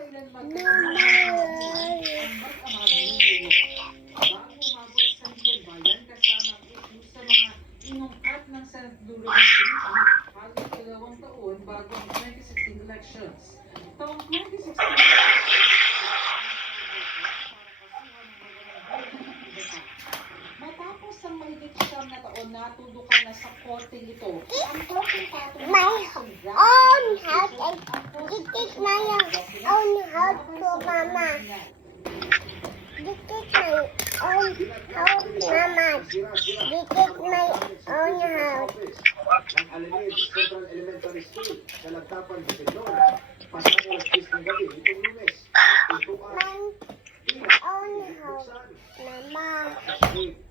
kailan magkakaroon ang mag-ama Benigno. Bago umabot sa Ligan Bayan kasama ang issue sa mga inungkat ng Senate Bureau ng Committee halos 2 taon bago ang 2016 elections. Taong 2016 matapos ang mahigit 9 na taon natulukan na sa korteng ito, ang korteng patong My own house and this is my own house to mama. This is my own house, mama. This is my own house. Ang Alameda Central Elementary School sa Lagtapan, Bukidnon. Pasado alas 10 ng gabi itong Lunes. Ito ang My own house, mama.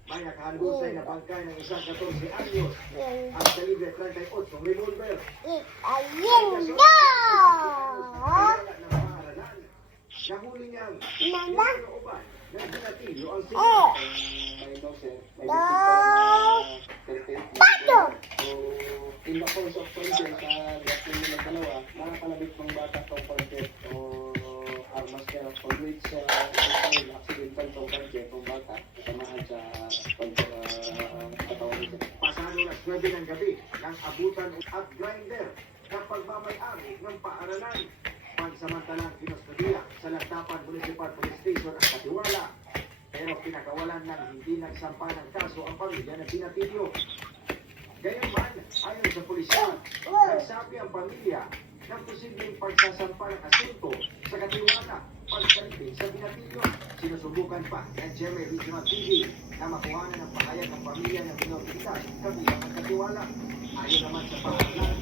may nakahandusay na bangkay ng isang 14 anyos. Yan. Ang kalibre 38 revolver. It's a window. Nahuli niyang Mama. pinauban na dinatilyo ang Eh. No. Pato. In the course of content sa gaston nila dalawa, nakakalabit ng bata sa content o armas kaya for which accidental tong budget ng bata kasamahan sa katawan nito. pasado alas 9 ng gabi ng abutan at grinder ng pagmamayari ng paaralan. Pansamantalang kinustudiya sa Lagtapan Municipal Police Station ang katiwala. Pero pinakawalan ng hindi nagsampa ng kaso ang pamilya ng binatilyo. Gayunman, ayon sa pulisya, nagsabi ang pamilya ng posibleng pagsasampa ng asunto sa katiwala pagsalipin sa binatilyo. Sinusubukan pa ng GMA Regional TV na makuhanan ng pahayag ng pamilya ng minoridad kabilang ang katiwala. Ayon naman sa paaralan,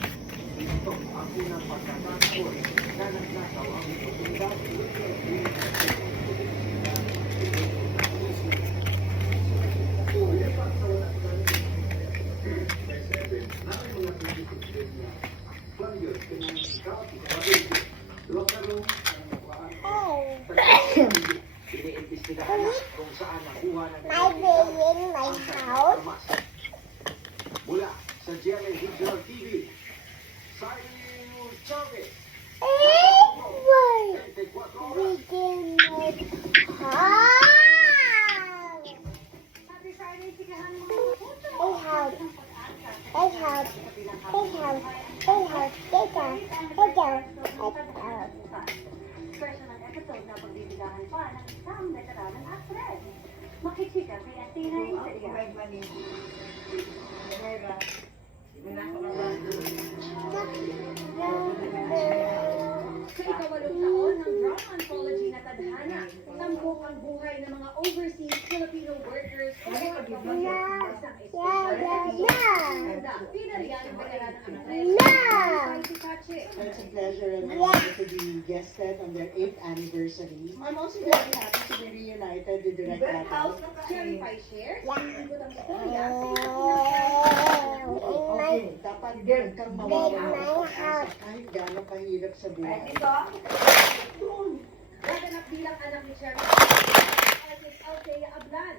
ito ang unang pagkakataon na nagnakaw ang otoridad. Iniimbestigahan na kung saan nakuha ng My baby in my house. mula sa GMA Regional TV. Sayo Chavez. Why? 24 oras. Begin my house. Hey house. Hey house. Hey house. Hey house. Hey house. Hey house. Personal episode na pagbibigahan pa ng isang veteranang actress. Makichika kay Athena Iseria. Sa ikawalong taon ng drama anthology na Tadhana, tampok ang buhay ng mga overseas Filipino workers o mga isang pinariyan ng veteranang actress. It's a pleasure and an honor to be guested on their 8th anniversary. I'm also very happy to be reunited with Direct Lato. Sharing by shares, ikot ang istorya sa Okay, dapat din kang mawawala ng pag-asa kahit gano'ng kahirap sa buhay. Gaganap bilang anak ni Sharon Alcea Ablan.